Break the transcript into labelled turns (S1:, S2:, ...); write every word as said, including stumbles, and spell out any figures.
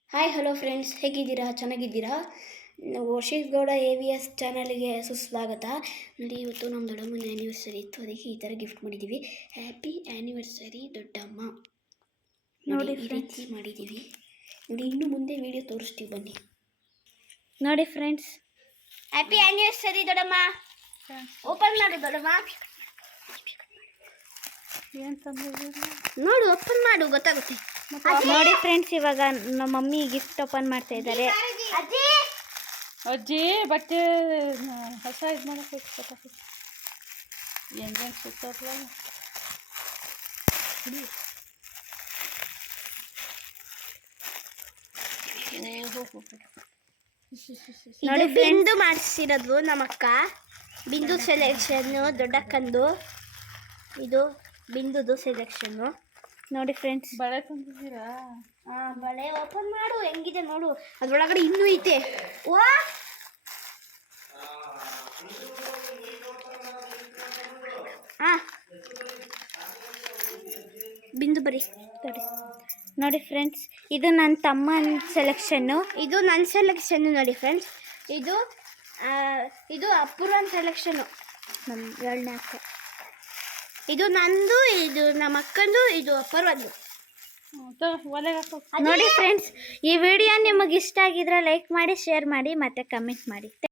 S1: Hi hello friends, ಹೇಗಿದ್ದೀರಾ? ಚೆನ್ನಾಗಿದ್ದೀರಾ? Varshith Gowda A V S ಚಾನಲ್ಗೆ ಸುಸ್ವಾಗತ. ನೋಡಿ, ಇವತ್ತು ನಮ್ಮ ದೊಡ್ಡಮ್ಮನ ಆ್ಯನಿವರ್ಸರಿ ಇತ್ತು, ಅದಕ್ಕೆ ಈ ಥರ ಗಿಫ್ಟ್ ಮಾಡಿದ್ದೀವಿ. ಹ್ಯಾಪಿ ಆ್ಯನಿವರ್ಸರಿ ದೊಡ್ಡಮ್ಮ. ನೋಡಿ, ಈ ರೀತಿ ಮಾಡಿದ್ದೀವಿ. ನೋಡಿ, ಇನ್ನು ಮುಂದೆ ವಿಡಿಯೋ ತೋರಿಸ್ತೀವಿ, ಬನ್ನಿ
S2: ನೋಡಿ ಫ್ರೆಂಡ್ಸ್.
S1: ಹ್ಯಾಪಿ ಆ್ಯನಿವರ್ಸರಿ ದೊಡ್ಡಮ್ಮ. ಓಪನ್ ಮಾಡು ದೊಡ್ಡಮ್ಮ. ನೋಡು, ಓಪನ್ ಮಾಡು, ಗೊತ್ತಾಗುತ್ತೆ.
S2: ನೋಡಿ ಫ್ರೆಂಡ್ಸ್, ಇವಾಗ ನಮ್ಮ ಮಮ್ಮಿ ಗಿಫ್ಟ್ ಓಪನ್ ಮಾಡ್ತಾ ಇದ್ದಾರೆ.
S3: ಅಜ್ಜಿ ಬಟ್ಟೆ ಹೊಸ ಇದು ಮಾಡಕ್ಕೆ ಹೆಂಗೆ ಸುತ್ತಲ್ಲ.
S1: ನೋಡಿ, ಬಿಂದು ಮಾಡಿಸಿರೋದು ನಮ್ಮಕ್ಕ. ಬಿಂದು ಸೆಲೆಕ್ಷನ್ನು ದೊಡ್ಡಕ್ಕಂದು. ಇದು ಬಿಂದುದು ಸೆಲೆಕ್ಷನ್ನು.
S2: ನೋಡಿ ಫ್ರೆಂಡ್ಸ್,
S3: ಬಳೆ ತಂದಿದ್ದೀರಾ?
S1: ಹಾಂ, ಬಳೆ ಓಪನ್ ಮಾಡು, ಹೆಂಗಿದೆ ನೋಡು. ಅದ್ರೊಳಗಡೆ ಇನ್ನೂ ಐತೆ. ವಾ, ಹಾಂ, ಬಿಂದು ಬರಿ.
S2: ನೋಡಿ ನೋಡಿ ಫ್ರೆಂಡ್ಸ್, ಇದು ನನ್ನ ತಮ್ಮನ ಸೆಲೆಕ್ಷನ್ನು.
S1: ಇದು ನನ್ನ ಸೆಲೆಕ್ಷನ್ನು. ನೋಡಿ ಫ್ರೆಂಡ್ಸ್, ಇದು ಇದು ಅಪೂರ್ವನ ಸೆಲೆಕ್ಷನ್ನು,
S2: ನಮ್ಮ ಏಳನೇ ಅಕ್ಕ.
S1: ಇದು ನಂದು, ಇದು ನಮ್ಮ ಅಕ್ಕಂದು, ಇದು ಅಪೂರ್ವದ್ದು.
S2: ನೋಡಿ ಫ್ರೆಂಡ್ಸ್, ಈ ವಿಡಿಯೋ ನಿಮಗೆ ಇಷ್ಟ ಆಗಿದ್ರೆ ಲೈಕ್ ಮಾಡಿ, ಶೇರ್ ಮಾಡಿ, ಮತ್ತೆ ಕಮೆಂಟ್ ಮಾಡಿ.